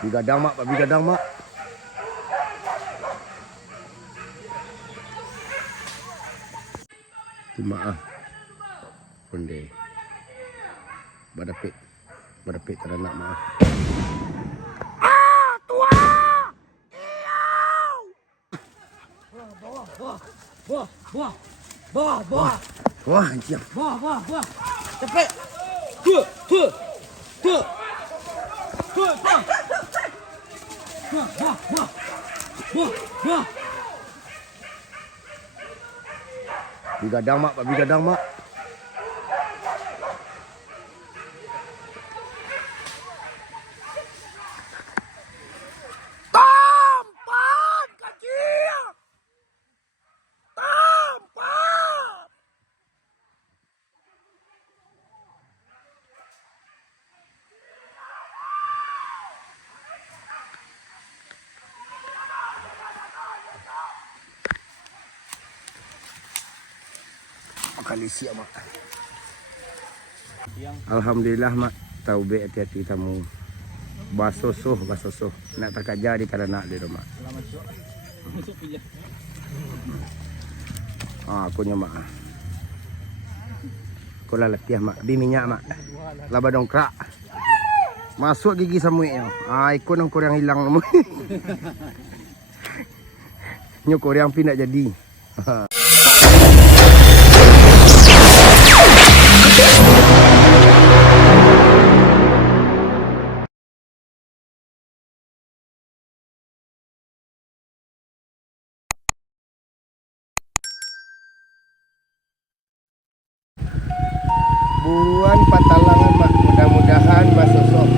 Bigadang mak, bigadang mak. Cuma Punde. Badapit teranak mak. Tua. Iau. Bawah. Wah, anjing. Bawah. Cepet. Tuh. Wah. Bigadang mak. Tampan kecil. Tampan. Kali siap mak. Alhamdulillah mak, taube hati-hati tamu. Basosoh. Nak terkaja di karena di rumah. Aku mak. Kola letih mak, di minyak mak. Laba dongkrak. Masuk gigi samuiknya. Ikut nang korang hilang. Nyo korang pindah jadi. Buruan patalangan mak, mudah-mudahan basosok.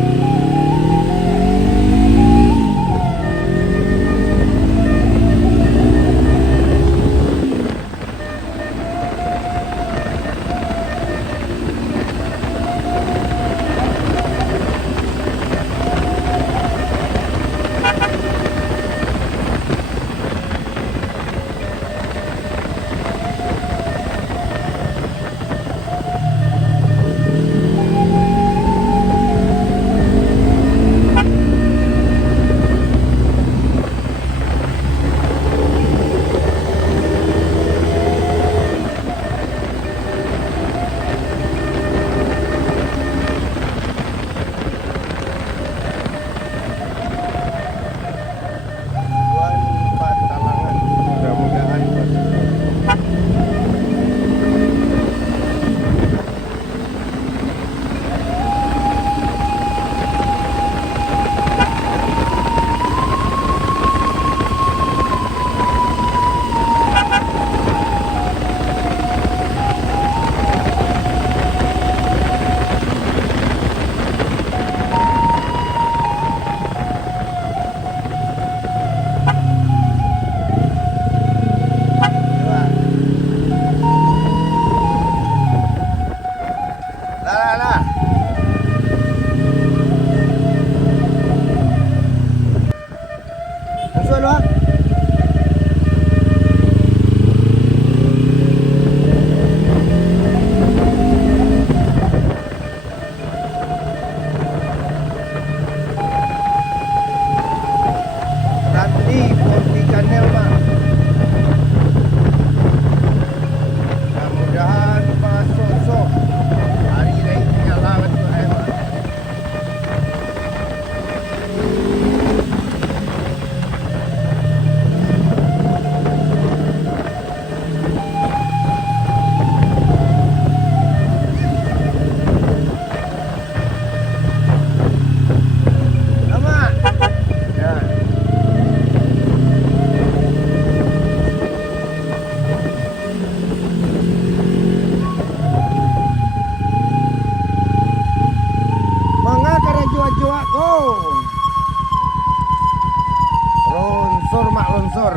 Longsor.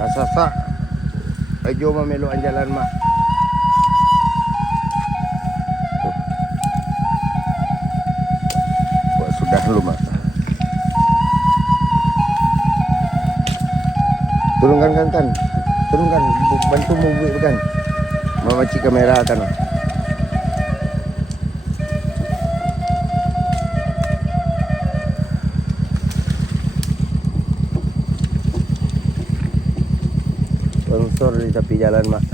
Kasasak. Ayo memeluk jalan mak. Sudah lu mak. Turunkan kan. Turunkan, bantu mobil kan. Memaci kamera kan. motor di tepi jalan mak.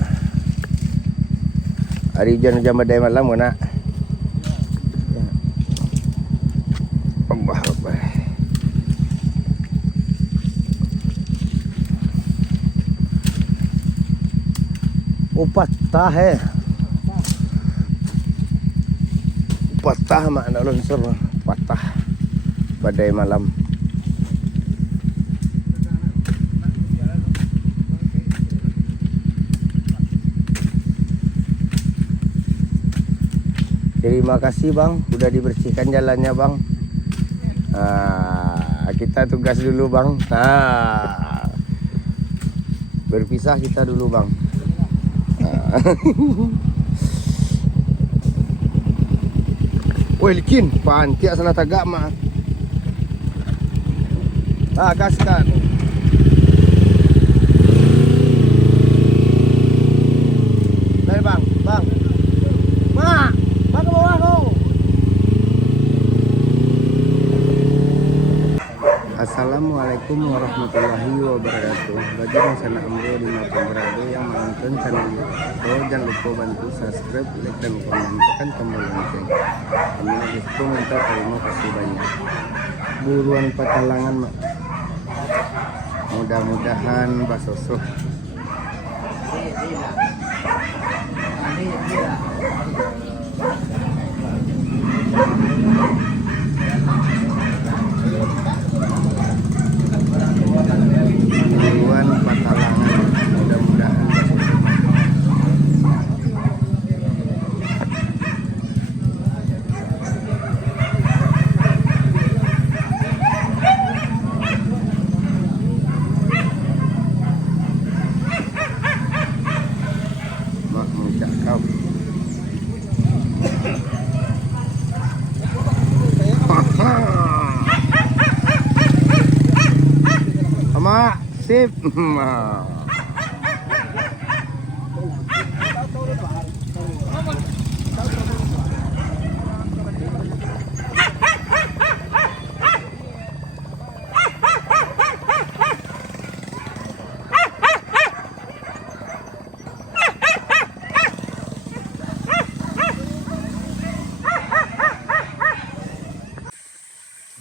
Hari hujan-hujan badai malam kena. Ya. Allah Akbar. Oh patah patah mak nak longsor patah badai malam. Terima kasih bang, udah dibersihkan jalannya bang. Kita tugas dulu bang. Berpisah kita dulu bang. Woi likin, pantiak salah tagak mah. Gaskan. Dari bang. Mak. Ke bawah kau. Assalamualaikum warahmatullahi wabarakatuh. Bagi yang sana amro dimanapun berada yang menonton channel YouTube, jangan lupa bantu subscribe, like dan komen, tekan tombol lonceng. Kami lagi komentar, terima kasih banyak. Buruan patalangan mak. Mudah-mudahan basosoh. Buruan patalangan, mudah-mudahan mak mencakap. Mak, sip.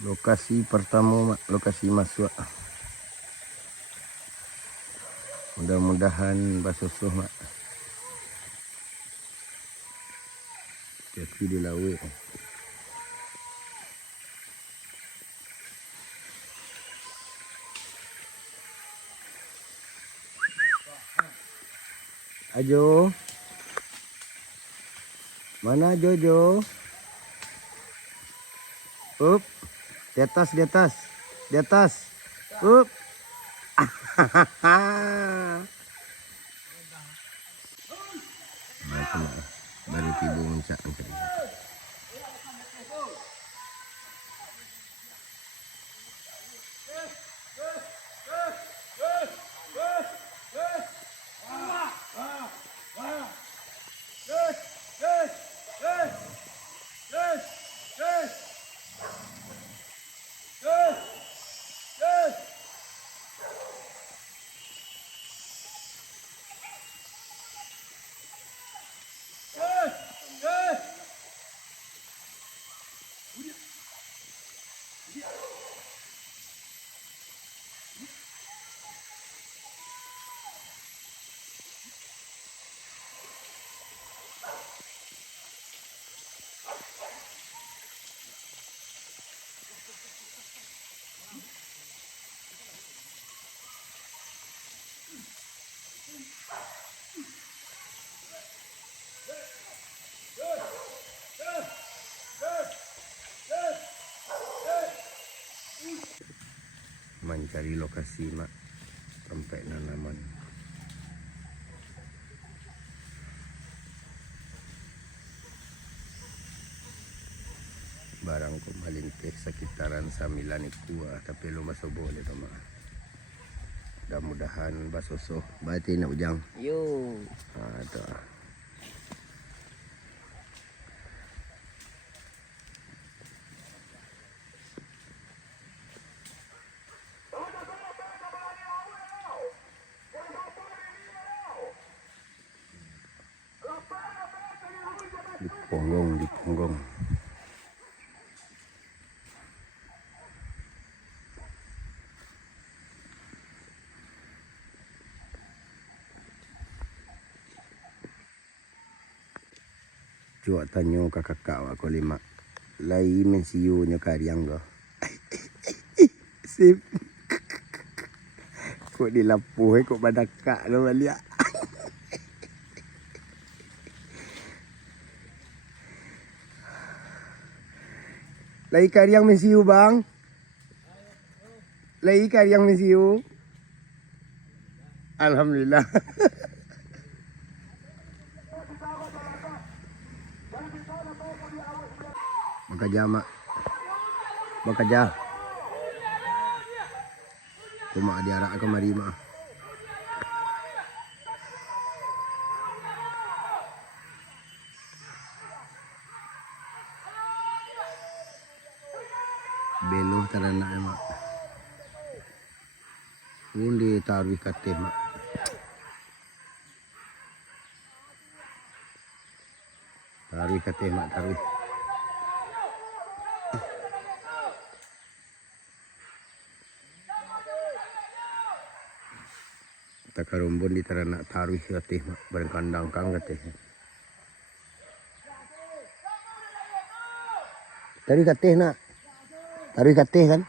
Lokasi pertama mak, lokasi masuk. Mudah-mudahan basosoh mak. Jadi di laut. Ajo. Mana Jojo? Up. Di atas. Up. Baru tiba muncak. Mencari lokasi mak sampai nanaman. Barang kembali ke sekitaran Sambilan Ikua tapi lu masuk boleh tu mak. Mudah-mudahan basosoh berarti nak ujang. Yo. Tu. Ponggong di Ponggong. Cuak tanyo kakak kau aku 5. Lai mensiu nyo kariang go. Sip. Kok dilapuh kok badakak lo balik. Lai kariang mensiu bang. Lai kariang mensiu. Alhamdulillah. Bakaja mak. Bakaja. Cuma diarak ke mari mak. Beluh taranak mak. Undi taruh kateh mak. Taruh kateh mak taruh. Takarumbun di taranak taruh kateh mak bareng kandang kang kateh. Taruh kateh nak. Taruh kateh kan?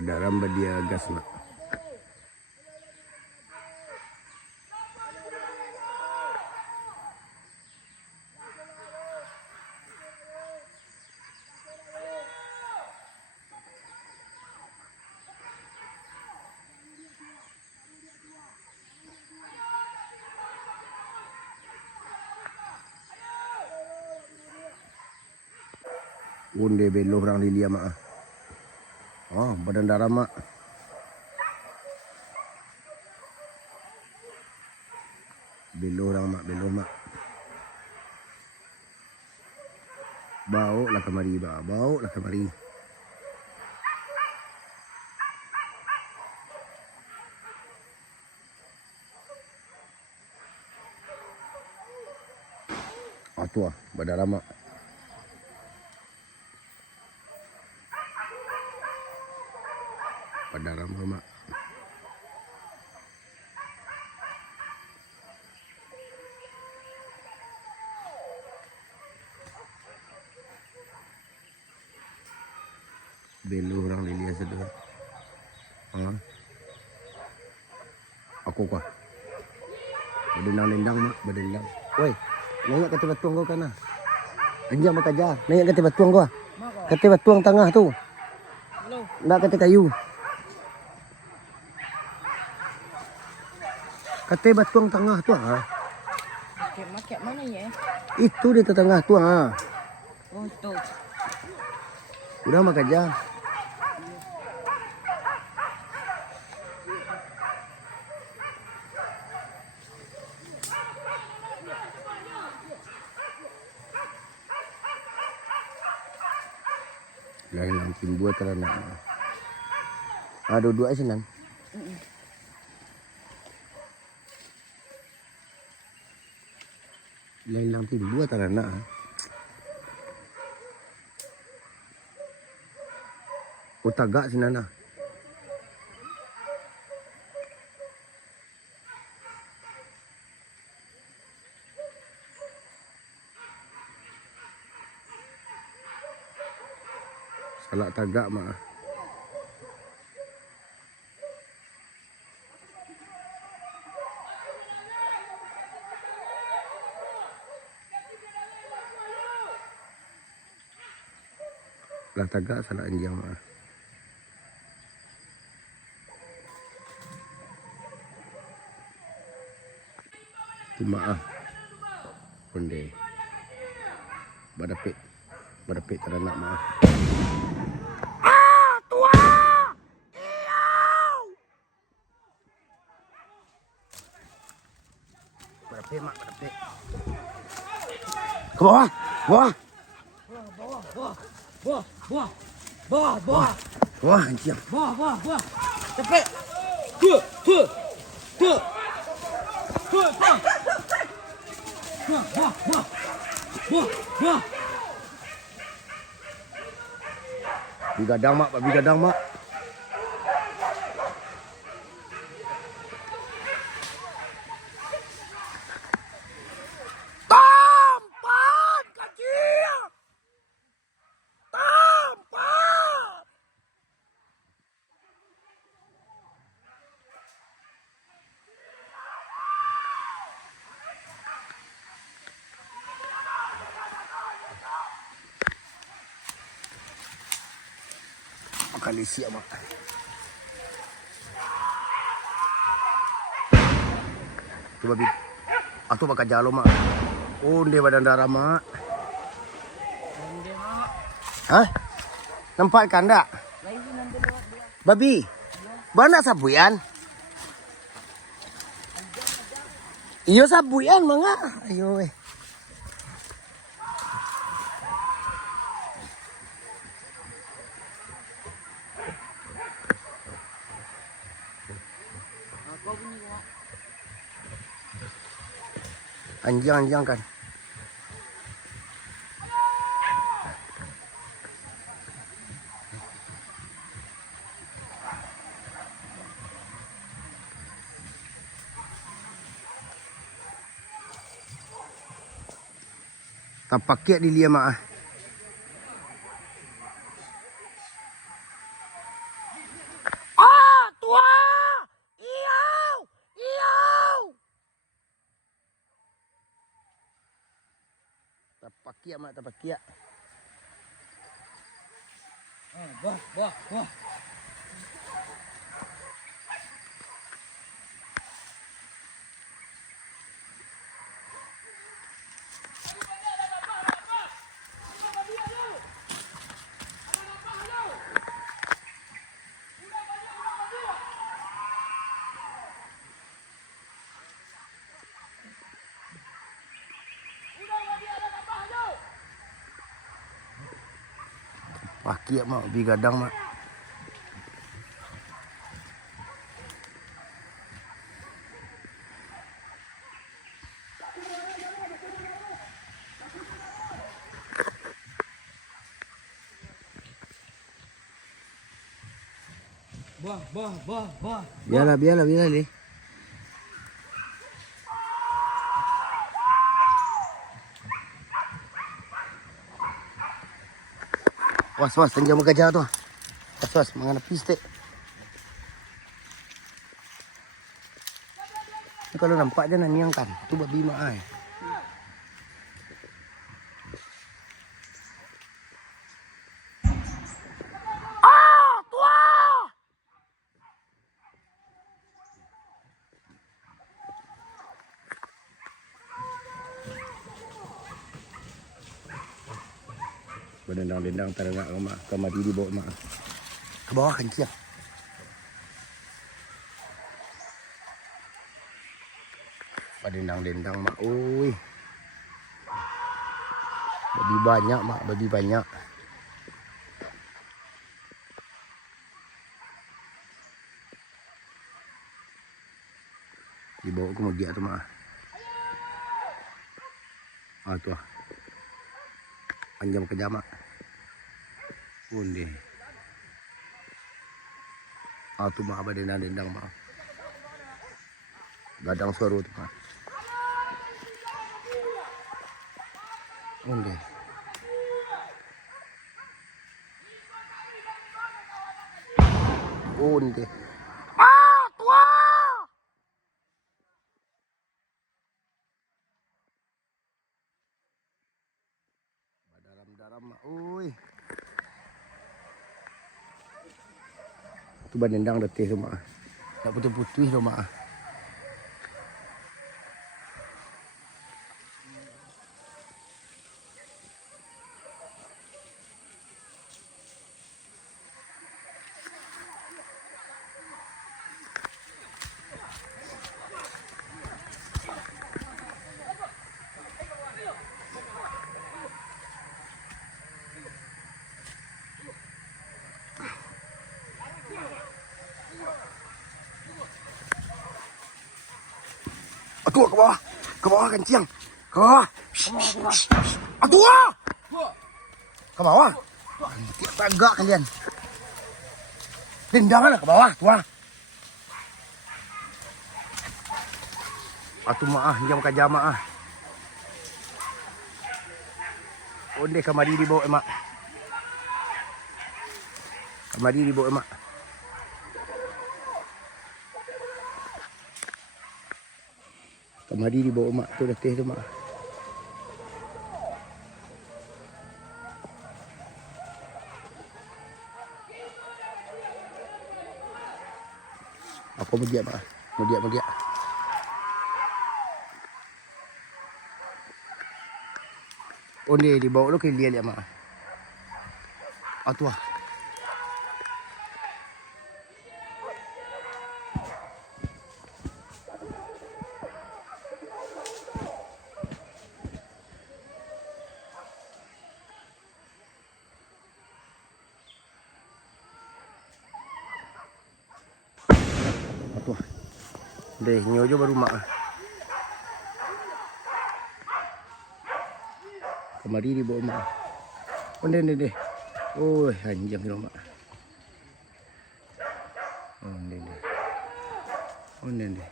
Ada ramba dia gas mak. Unde beluh orang lilia mak. Oh, badan darah mak. Beluh orang mak, beluh mak. Bau lah kemari, bau lah kemari. Ah tu badan darah mak. Badan darah mak. Beluh orang lilia sedar. Ah. Aku kah? Bedendang-dendang mak, bedendang. Woi, naik kata batuang kau kana. Anjang mak aja. Naik kata batuang kau. Kata batuang tengah tu. Nak kata kayu. Kata batuang tengah tu ah. Maket mana ya? Itu di tengah tu ah. Oh tu. Udah mak aja. Lain langsung buat teranak. Ada dua senang. Lain langsung buat teranak. Utagak sinana. Salak tagak mak. Lah tagak salak anjang mak. Cuma konde. Badapik teranak mak. Berapa mak berapa? Ke bawah. Bawah. Bawah. Wah, anjing. Bawah. Cepet. Tuh. Bawah. Bigadang mak, bigadang mak. Tampan kecil. Tampan. Makan isi mak. Coba bi. Atau pakai jalo mak. Oh, dia badan darah mak. Hah? Nampak kan tak? Babi. Mana sabuyan? Iyo sabuyan mga. Ayo eh. Anjing kan. Tapak di dia mak. Ah, tua. Iau. Tapakia mak, tapakia. Bawah. Pakia mak, bigadang mak. Bawah. Biarlah ni. Was, jangan gajah tu. Was, mengenai pistek. Kalau nampak dia nak niangkan, tu babi mak ai. Berdendang-dendang terengak ke mak. Ke mati di bawah mak. Ke bawah kencing. Berdendang-dendang mak. Ui. Babi banyak mak. Babi banyak. Di bawah aku mau giat tu mak. Ah tu lah. Panjang kejam mak. Undi. Ah tu mak berdendang-dendang mak. Gadang suara tu mak. Undi. Undi. Ah, tua! Daram-daram mak. Ui. Tu berdendang letih tu mak. Tak putih-putih tu mak. Aduh, ke bawah kencing. Ke bawah. Aduh, ke bawah. Tegak kalian. Tendanglah ke bawah, tua. Atuh maah, jam ka jamaah. Onde kamari dibawa emak. Kamari dibawa emak. Kamari dibawa emak tu dah teh tu mak. Apa mau dia mak? Mau dia. Onde dibawa lu ke dia mak. Atua. Atua. Deh, nyojo baru mak. Kamari dibawa mak. Onde deh. Oh, anjing tu mak. Onde deh.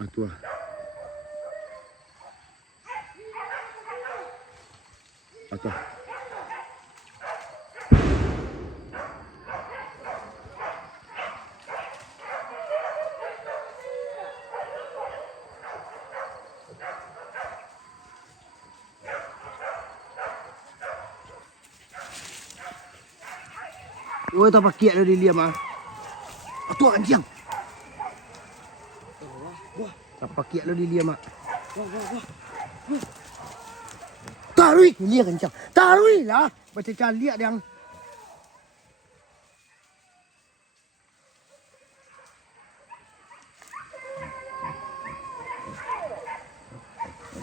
Atua. Atua. Oh, tak pakai lo dia mah. Atua anjing. Wah. Tak pakai lo dia mak. Wah. Tarui, dia kencang. Tarui lah. Baca caliak dia.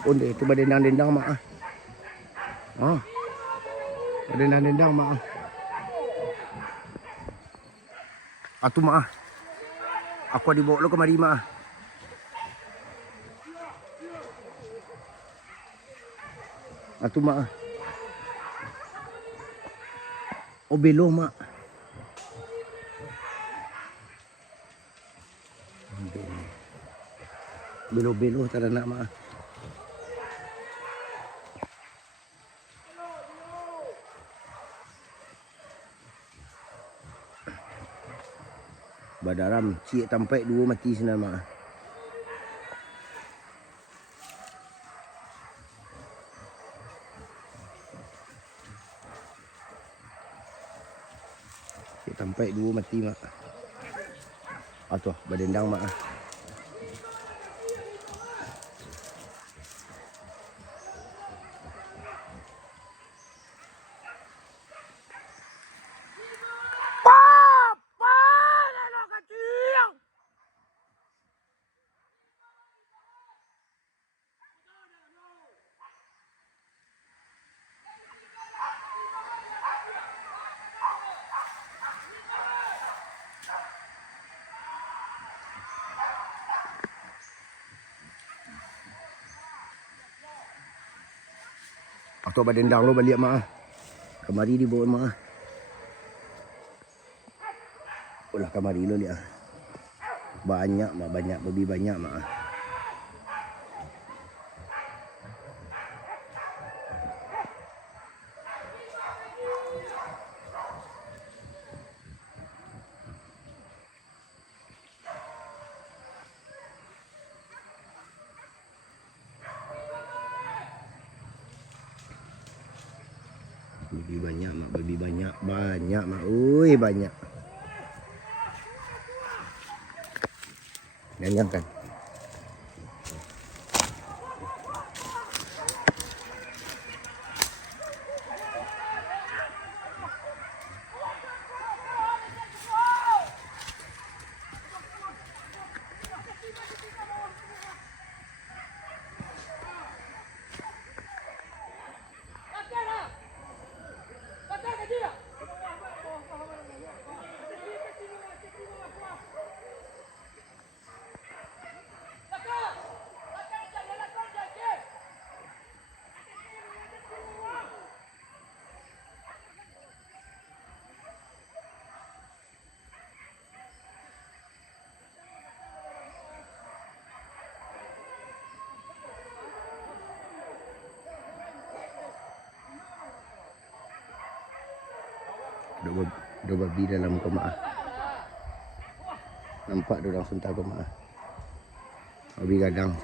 Onde tu badendang-dendang mak. Ah. Badendang-dendang mak. Atu mak. Aku dibawa lo kemari mak. Atu mak. Oh belo mak. Belo tak ada nak mak. Badaram, cik tampai dua mati sana mak. Cik tampai dua mati mak. Atuh, badendang mak. Atau badendang lo balik mak. Kamari dibawa mak. Ulah kamari lo lihat. Banyak mak, lebih banyak mak. Lebih banyak mak, banyak mak. Ui, banyak. Nyanyian kan? Dua babi dalam koma. Nampak dia orang suntar koma. Babi gadang.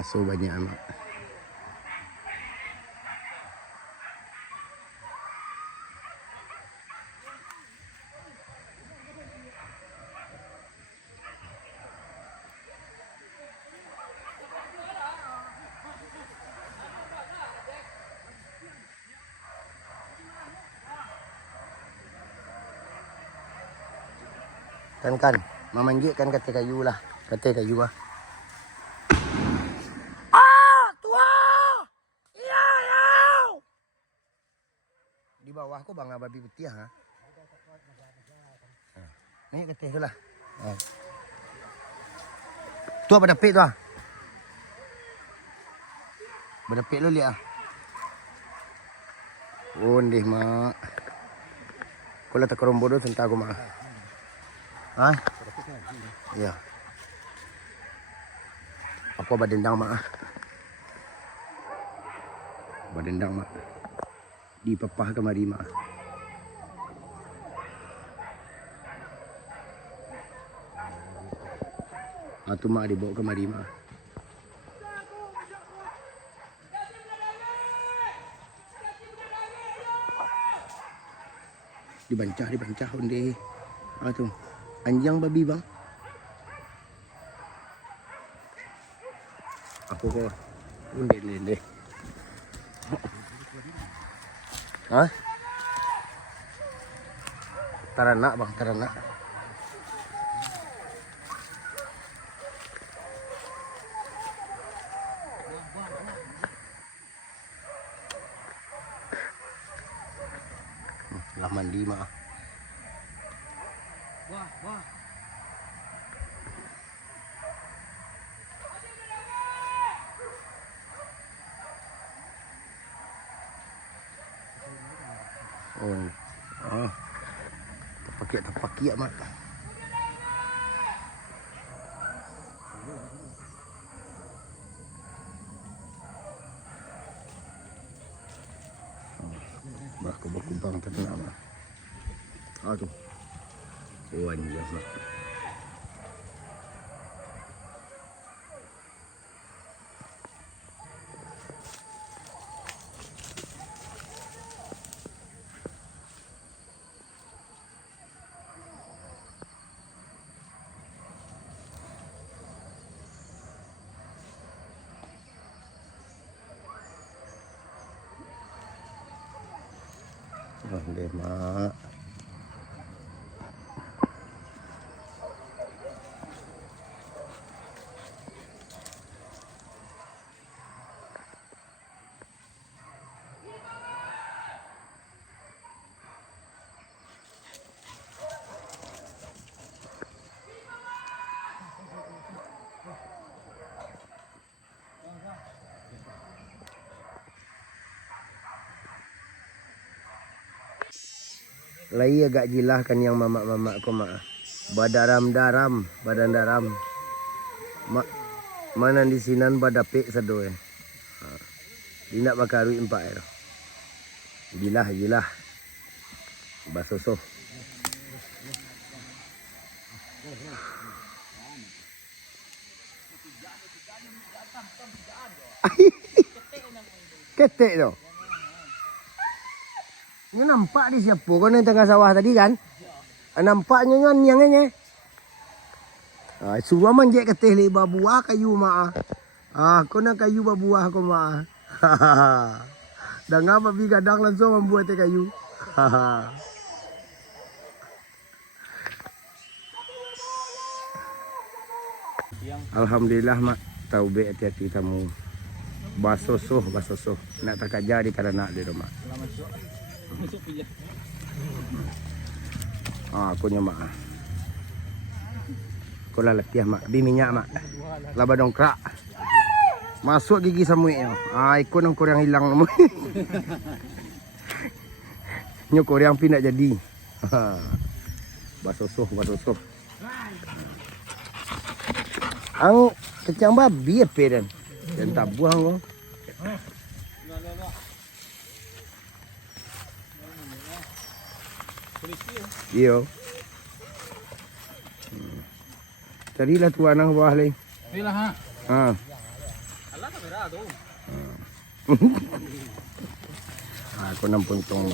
Asuh banyak amat. Kan, memanggil kan kata kayu lah. Kata kayu lah. Di bawah kok bang babi putih ha. Ni kata tu lah. Tu apa dapik tu ah? Berdapik lu lihat ah. Oh ndih mak. Kau tak kerombo tu sentak aku mak. Ha? Ya. Apa badendang mak ah? Badendang mak. Di papah kemari mak. Tu mak dibawa kemari mak. Dibancah onde. Tu. Anjang babi bang. Apa kau? Onde. Hah? Taranak bang, taranak. Lah mandi mah. Wah. Oh. Terpakai mak. Baku bang ternak mak. Tu. Oh anjing mak. Deh mak. Lai agak jilah kan yang mamak-mamak ko mak. Badan daram. Mak mana di sinan badapik sadoe. Dina bakarui empat ero. Jilah. Basoso. Ketek tu. Ni nampak di siapa kau yang tengah sawah tadi kan? Nampaknya yang ni. Suruh manjek ketih li buah kayu mak. Kau nak kayu buah kau mak. Dah ngapa babi gadang langsung membuat kayu. Alhamdulillah mak. Taube hati-hati tamu. Basosoh. Nak tak jadi karena nak di rumah. Masuk pilih. Aku nyamak. Kau lah letih mak. Bi minyak mak. Laba dongkrak. Masuk gigi samui. Ikut nang kurang hilang. Nyo Koreang pi nak jadi. Basosoh. Ang kecang babi apa dan? Dan tak buang kau. Iyo. Carilah tuan ang bawah lagi. Inilah ha. Ha. Alah tak merah tu. Aku nampak tong.